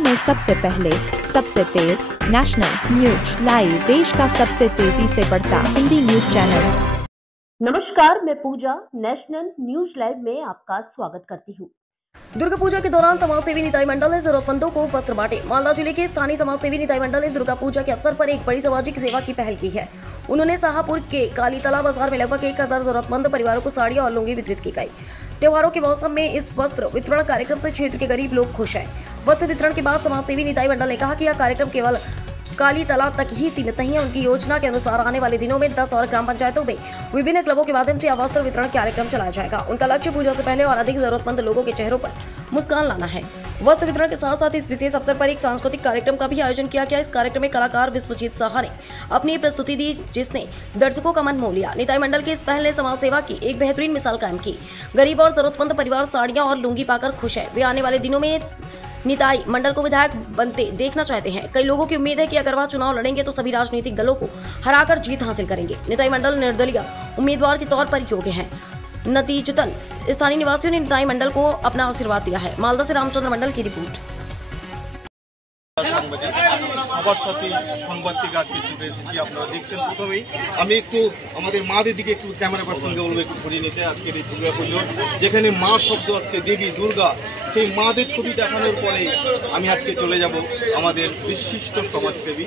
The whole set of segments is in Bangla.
में सबसे पहले, सबसे तेज नेशनल न्यूज लाइव, देश का सबसे तेजी से बढ़ता हिंदी न्यूज चैनल। नमस्कार, मैं पूजा नेशनल न्यूज लाइव में आपका स्वागत करती हूँ। दुर्गा पूजा के दौरान समाजसेवी निताई मंडल ने जरूरतमंदों को वस्त्र बांटे। मालदा जिले के स्थानीय समाजसेवी निताई मंडल ने दुर्गा पूजा के अवसर पर एक बड़ी सामाजिक सेवा की पहल की है। उन्होंने शाहपुर के कालीतला बाजार में लगभग 1000 जरूरतमंद परिवारों को साड़ियां और लुंगी वितरित की गई। त्योहारों के मौसम में इस वस्त्र वितरण कार्यक्रम से क्षेत्र के गरीब लोग खुश हैं। वस्त्र वितरण के बाद समाजसेवी निताई मंडल ने कहा कि यह कार्यक्रम केवल कालीतला तक ही सीमित नहीं है। उनकी योजना के अनुसार आने वाले दिनों में 10 और ग्राम पंचायतों में विभिन्न क्लबों के माध्यम से वस्त्र वितरण कार्यक्रम चलाया जाएगा। उनका लक्ष्य पूजा से पहले और अधिक जरूरतमंद लोगों के चेहरों पर मुस्कान लाना है। वस्त्र वितरण के साथ साथ इस विशेष अवसर पर एक सांस्कृतिक कार्यक्रम का भी आयोजन किया गया। इस कार्यक्रम में कलाकार विश्वजीत साहा ने अपनी प्रस्तुति दी, जिसने दर्शकों का मन मोह लिया। निताई मंडल की इस पहल ने समाज सेवा की एक बेहतरीन मिसाल कायम की। गरीब और जरूरतमंद परिवार साड़ियां और लुंगी पाकर खुश है। वे आने वाले दिनों में निताई मंडल को विधायक बनते देखना चाहते हैं। कई लोगों की उम्मीद है कि अगर वह चुनाव लड़ेंगे तो सभी राजनीतिक दलों को हराकर जीत हासिल करेंगे। निताई मंडल निर्दलीय उम्मीदवार के तौर पर योग्य है। नतीजतन स्थानीय निवासियों ने निताई मंडल को अपना आशीर्वाद दिया है। मालदा से रामचंद्र मंडल की रिपोर्ट। সবার সাথে সাংবাদিক আজকে ছুটে এসেছি। আপনারা দেখছেন, প্রথমেই আমি একটু আমাদের মাদের দিকে একটু ক্যামেরা পার্সনকে বলবো একটু ঘুরিয়ে নিতে। আজকের এই দুর্গা পুজো যেখানে মা শব্দ আসছে, দেবী দুর্গা, সেই মাদের ছবি দেখানোর পরে আমি আজকে চলে যাব আমাদের বিশিষ্ট সমাজসেবী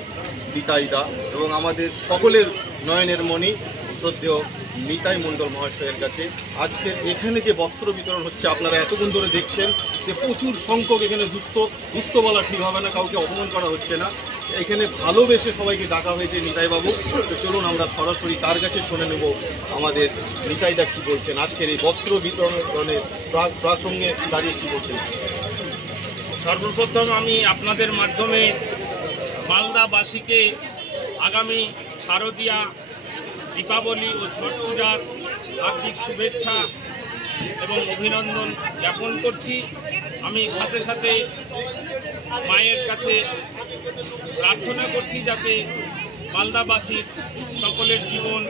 নিতাইদা এবং আমাদের সকলের নয়নের মণি শ্রদ্ধেয় নিতাই মণ্ডল মহাশয়ের কাছে। আজকে এখানে যে বস্ত্র বিতরণ হচ্ছে, আপনারা এতক্ষণ ধরে দেখছেন যে প্রচুর সংখ্যক এখানে দুস্থ বলা ঠিক হবে না, কাউকে অপমান করা হচ্ছে না। এখানে ভালোবেসে সবাইকে ডাকা হয়েছে নিতাইবাবু। তো চলুন আমরা সরাসরি তার কাছে শুনে নেব আমাদের নিতাইদা কী বলছেন আজকের এই বস্ত্র বিতরণের প্রাসঙ্গে দাঁড়িয়ে কী বলছেন। সর্বপ্রথম আমি আপনাদের মাধ্যমে মালদাবাসীকে আগামী শারদীয়া, দীপাবলি ও ছট পূজার হার্দিক শুভেচ্ছা এবং অভিনন্দন জ্ঞাপন করছি। আমি সাথে সাথে মায়ের কাছে প্রার্থনা করছি যাতে মালদাবাসীর সকলের জীবন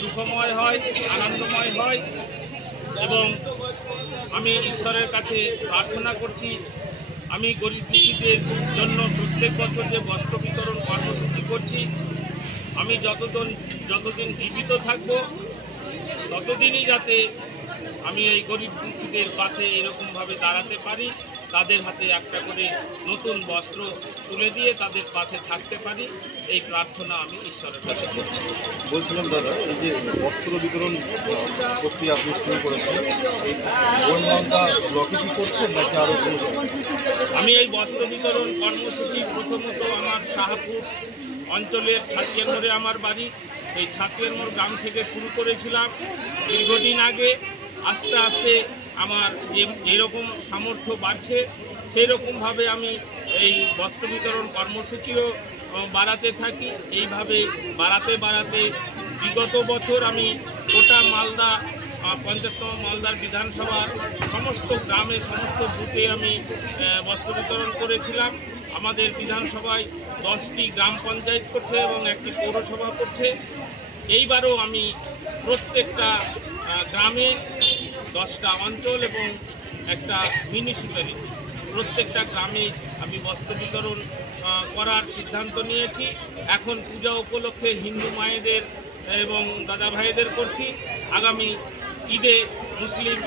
সুখময় হয়, আনন্দময় হয় এবং আমি ঈশ্বরের কাছে প্রার্থনা করছি আমি গরিব দুঃখীদের জন্য প্রত্যেক বছর যে বস্ত্র বিতরণ কর্মসূচি করছি, আমি যতদিন জীবিত থাকব ততদিনই যাতে আমি এই গরিব দুঃখীদের পাশে এরকমভাবে দাঁড়াতে পারি, তাদের হাতে একটা করে নতুন বস্ত্র তুলে দিয়ে তাদের পাশে থাকতে পারি, এই প্রার্থনা আমি ঈশ্বরের কাছে করছি। বলছিলাম দাদা, এই যে বস্ত্র বিতরণ প্রক্রিয়া আপনি শুরু করেছেন, এই বনবান্ধা ব্লকে কি করছেন নাকি আরও কোনো? আমি এই বস্ত্র বিতরণ কর্মসূচি প্রথমত আমার শাহপুর অঞ্চলের ছাতিয়ার মোড়ে আমার বাড়ি, এই ছাতিয়ার মোড় গ্রাম থেকে শুরু করেছিলাম দীর্ঘদিন আগে। আস্তে আস্তে আমার যেরকম সামর্থ্য বাড়ছে সেই রকমভাবে আমি এই বস্ত্র বিতরণ কর্মসূচিও বাড়াতে থাকি। এইভাবে বাড়াতে বিগত বছর আমি গোটা মালদা 50তম মালদার বিধানসভার সমস্ত গ্রামে সমস্ত বুথে আমি বস্ত্র বিতরণ করেছিলাম। আমাদের বিধানসভায় 10টি গ্রাম পঞ্চায়েত করছে এবং একটি পৌরসভা করছে। এইবারও আমি প্রত্যেকটা গ্রামে 10টা অঞ্চল এবং একটা মিউনিসিপ্যালিটি, প্রত্যেকটা গ্রামে আমি বস্ত্র বিতরণ করার সিদ্ধান্ত নিয়েছি। এখন পূজা উপলক্ষে হিন্দু মায়েদের এবং দাদা ভাইদের করছি। আগামী ঈদে মুসলিম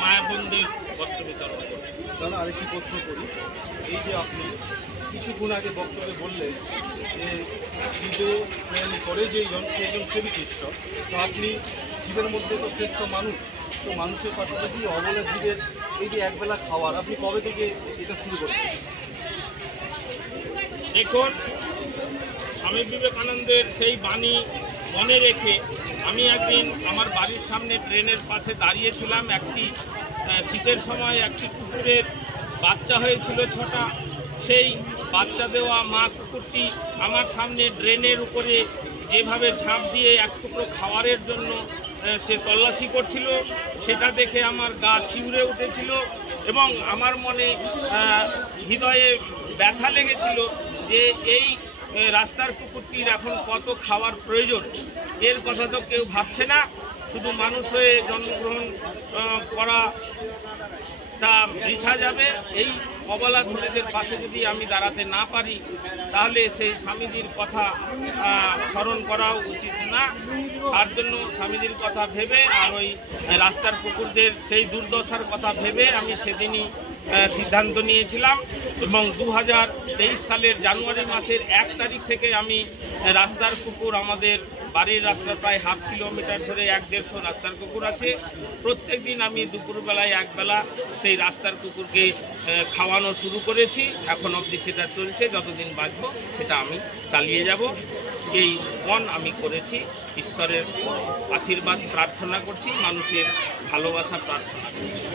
মায়া বোনদের বস্ত্র বিতরণ করব। তাহলে আরেকটি প্রশ্ন করি, এই যে আপনি কিছুক্ষণ আগে বক্তব্যে বললেন যে জীবে প্রেম করে সেইজন সেবিক ঈশ্বর, তো আপনি জীবের মধ্যে তো শ্রেষ্ঠ মানুষ, তো মানুষের পাশাপাশি অবলা জীবের এই যে একবেলা খাওয়ার, আপনি কবে থেকে এটা শুরু করেছেন? দেখুন, স্বামী বিবেকানন্দের সেই বাণী মনে রেখে আমি একদিন আমার বাড়ির সামনে ড্রেনের পাশে দাঁড়িয়েছিলাম। একটি শীতের সময় একটি কুকুরের বাচ্চা হয়েছিল 6টা। সেই বাচ্চা দেওয়া মা কুকুরটি আমার সামনে ড্রেনের উপরে যেভাবে ঝাঁপ দিয়ে এক টুকরো খাওয়ারের জন্য সে তল্লাশি করছিল, সেটা দেখে আমার গা শিউরে উঠেছিল এবং আমার মনে হৃদয়ে ব্যথা লেগেছিল যে এই রাস্তার কুকুরটির এখন কত খাওয়ার প্রয়োজন। এর কথা তো কেউ ভাবছে না। শুধু মানুষ হয়ে জন্মগ্রহণ করা তা বৃথা যাবে। এই অবলাধুরীদের পাশে যদি আমি দাঁড়াতে না পারি তাহলে সেই স্বামীজির কথা স্মরণ করাও উচিত না। তার জন্য স্বামীজির কথা ভেবে আর ওই রাস্তার কুকুরদের সেই দুর্দশার কথা ভেবে আমি সেদিনই সিদ্ধান্ত নিয়েছিলাম এবং 2023 সালের জানুয়ারি মাসের 1 তারিখ থেকে আমি রাস্তার কুকুর, আমাদের বাড়ির রাস্তা প্রায় 1/2 কিলোমিটার ধরে 1-150 রাস্তার কুকুর আছে। প্রত্যেক দিন আমি দুপুরবেলায় একবেলা সেই রাস্তার কুকুরকে খাওয়ানো শুরু করেছি। এখন অবধি সেটা চলছে, যতদিন বাঁচব সেটা আমি চালিয়ে যাব। এই মন আমি করেছি, ঈশ্বরের আশীর্বাদ প্রার্থনা করছি, মানুষের ভালোবাসা প্রার্থনা করছি।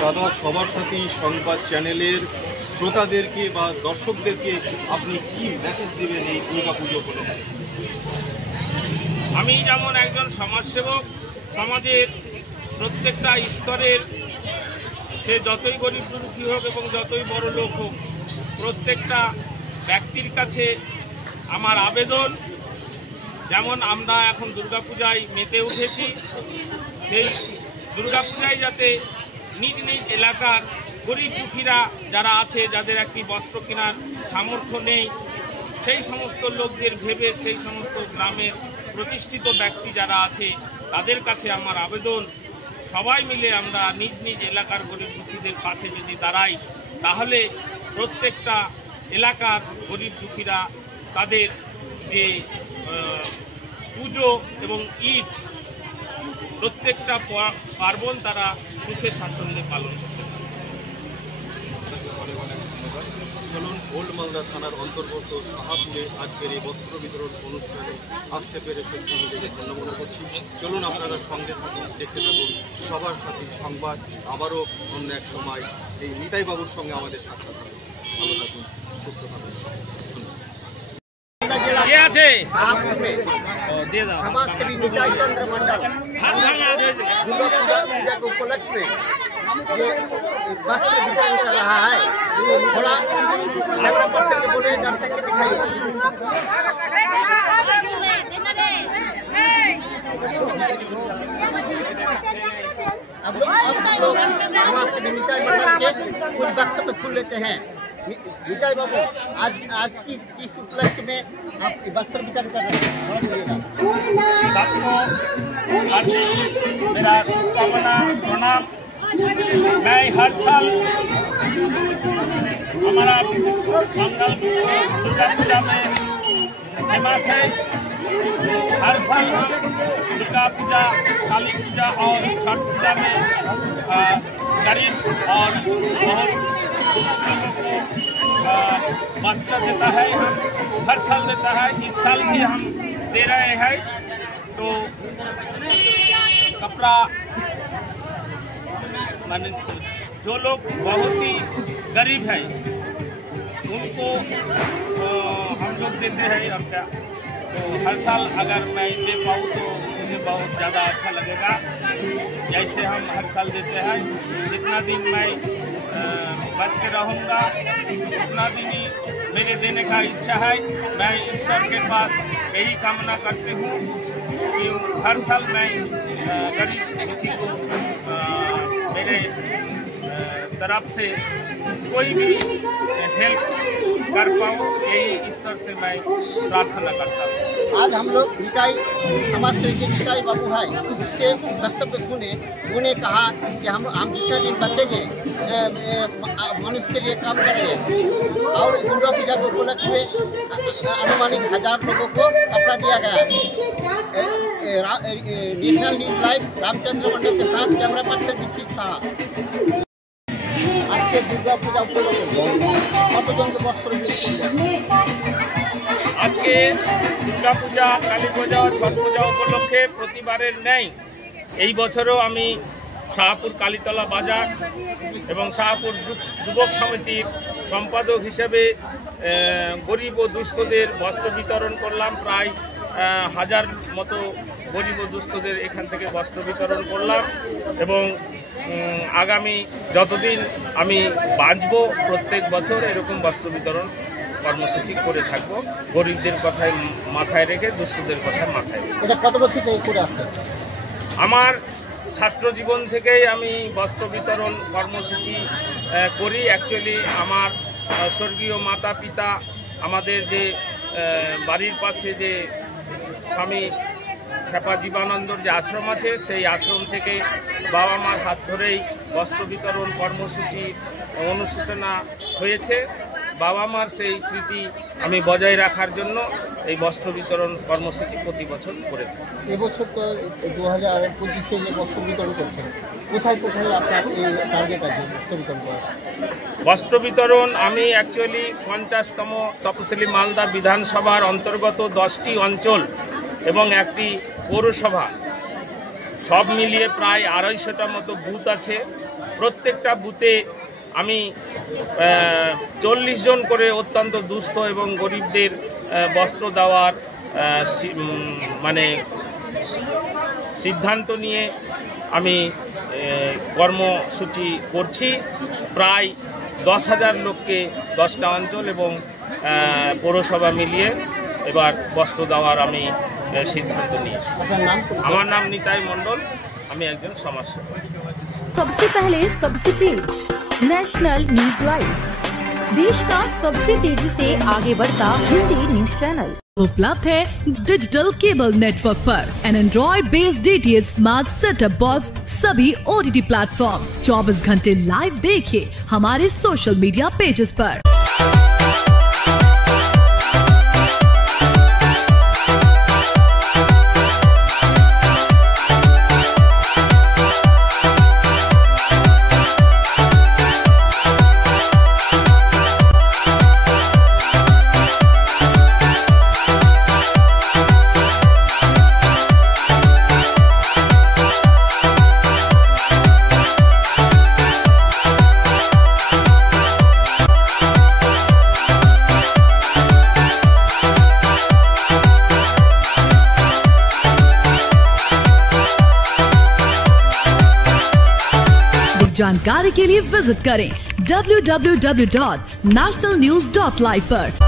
দাদা, সবার সাথী সংবাদ চ্যানেলের শ্রোতাদেরকে বা দর্শকদেরকে আপনি কি মেসেজ দেবেন এই দুর্গাপুজো উপলক্ষে? আমি যেমন একজন সমাজসেবক, সমাজের প্রত্যেকটা স্তরের, সে যতই গরিব দুঃখী হোক এবং যতই বড় লোক হোক, প্রত্যেকটা ব্যক্তির কাছে আমার আবেদন, যেমন আমরা এখন দুর্গাপূজায় মেতে উঠেছি, সেই দুর্গাপূজায় যাতে নিজ নিজ এলাকার গরিব দুঃখীরা যারা আছে, যাদের একটি বস্ত্র কেনার সামর্থ্য নেই, সেই সমস্ত লোকদের ভেবে সেই সমস্ত গ্রামের প্রতিষ্ঠিত ব্যক্তি যারা আছে তাদের কাছে আমার আবেদন, সবাই মিলে আমরা নিজ নিজ এলাকার গরিব দুঃখীদের পাশে যদি দাঁড়াই তাহলে প্রত্যেকটা এলাকার গরিব দুঃখীরা তাদের যে পুজো এবং ঈদ, প্রত্যেকটা পার্বণ তারা সুখে স্বাচ্ছন্দ্যে পালন করতে পারে। চলুন, ওল্ড মালদা থানার অন্তর্গত সাহাপুরে আজকের এই বস্ত্র বিতরণ অনুষ্ঠানে আসতে পেরে সত্যি নিজেকে ধন্য মনে করছি। চলুন, আপনারা সঙ্গে থাকুন, দেখতে থাকুন সবার সাথে সংবাদ। আবারও অন্য এক সময় এই নিতাই বাবুর সঙ্গে আমাদের সাক্ষাৎ হবে। ভালো থাকুন, সুস্থ থাকুন। समाज सेवी निताई चंद्र मंडल दुर्गा पूजा के उपलक्ष्य में ये वस्त्र वितरण कर रहा है। थोड़ा कैमरा पर्सन के बोले दर्शक के दिखाइए। अब लोग समाज सेवी निताई मंडल के कुछ वक्तव्य सुन लेते हैं। निताई बाबू, आज किस उपलक्ष्य में आप वस्त्र वितरण कर रहे हैं? सबको मेरा शुभकामना प्रणाम। मैं हर साल हमारा मंगल दुर्गा पूजा में फेमस है। हर साल हम दुर्गा पूजा, काली पूजा और छठ पूजा में गरीब और बहुत लोगों को वस्त्र देता है, हर साल देता है। इस साल भी हम दे रहे हैं। तो कपड़ा माने जो लोग बहुत ही गरीब है उनको हम लोग देते हैं। और क्या, तो हर साल अगर मैं दे पाऊँ तो मुझे बहुत ज़्यादा अच्छा लगेगा। जैसे हम हर साल देते हैं, जितना दिन मैं बच के रहूँगा उतना दिन ही मेरे देने का इच्छा है। मैं ईश्वर के पास यही कामना करती हूँ कि हर साल मैं गरीब दुखी को मेरे तरफ से कोई भी हेल्प कर पाऊँ, यही ईश्वर से मैं प्रार्थना करता हूँ। आज हम लोग निताई समाज सेवी के निताई बाबू भाई उससे वक्तव्य सुने। उन्होंने कहा कि हम जितना दिन बचेंगे मनुष्य के लिए काम करेंगे। और दुर्गा पूजा के उपलक्ष्य में अनुमानित 1000 लोगों को कपड़ा दिया गया। नेशनल न्यूज लाइव रामचंद्र मंडल के साथ कैमरा पर्सन विशिष्ट साहब। आज के दुर्गा पूजा उपलक्ष्य আজকে দুর্গা পূজা, কালী পূজা, ছট পূজা উপলক্ষে প্রতিবারের ন্যায় এই বছরও আমি শাহপুর কালীতলা বাজার এবং শাহপুর যুবক সমিতির সম্পাদক হিসেবে গরিব ও দুস্থদের বস্ত্র বিতরণ করলাম। প্রায় 1000 মতো গরিব ও দুস্থদের এখান থেকে বস্ত্র বিতরণ করলাম এবং আগামী যতদিন আমি বাঁচব প্রত্যেক বছর এরকম বস্ত্র বিতরণ কর্মসূচি করে থাকব, গরিবদের কথায় মাথায় রেখে, দুস্থদের কথায় মাথায় রেখে। এটা কত বছর থেকে করে আসছে? আমার ছাত্র জীবন থেকেই আমি বস্ত্র বিতরণ কর্মসূচি করি। অ্যাকচুয়ালি আমার স্বর্গীয় মাতা পিতা, আমাদের যে বাড়ির পাশে যে স্বামী খেপা জীবানন্দর যে আশ্রম আছে, সেই আশ্রম থেকে বাবা মার হাত ধরেই বস্ত্র বিতরণ কর্মসূচি অনুসূচনা হয়েছে। বাবা মার সেই স্মৃতি আমি বজায় রাখার জন্য এই বস্ত্র বিতরণ কর্মসূচি প্রতি বছর করে থাকি। এবছর তো 2025-এ যে বস্ত্র বিতরণ করছেন, কোথায় কোথায় আপনার এই টার্গেট আছে বস্ত্র বিতরণ করা? বস্ত্র বিতরণ আমি অ্যাকচুয়ালি 50তম তপশিলি মালদা বিধানসভার অন্তর্গত 10টি অঞ্চল এবং একটি পৌরসভা সব মিলিয়ে প্রায় 250টা মতো বুথ আছে। প্রত্যেকটা বুথে আমি 40 জন করে অত্যন্ত দুস্থ এবং গরিবদের বস্ত্র দেওয়ার মানে সিদ্ধান্ত নিয়ে আমি কর্মসূচি করছি। প্রায় 10,000 লোককে 10টা অঞ্চল এবং পৌরসভা মিলিয়ে এবার বস্ত্র দেওয়ার আমি সিদ্ধান্ত নিয়েছি। আমার নাম নিতাই মণ্ডল, আমি একজন সমাজসেবক। सबसे पहले सबसे तेज नेशनल न्यूज लाइव, देश का सबसे तेजी से आगे बढ़ता हिंदी न्यूज चैनल उपलब्ध है डिजिटल केबल नेटवर्क पर Android based DTH smart setup box सभी OTT प्लेटफॉर्म 24 घंटे लाइव देखिए हमारे सोशल मीडिया पेजेस पर। जानकारी के लिए विजिट करें www.nationalnews.live पर।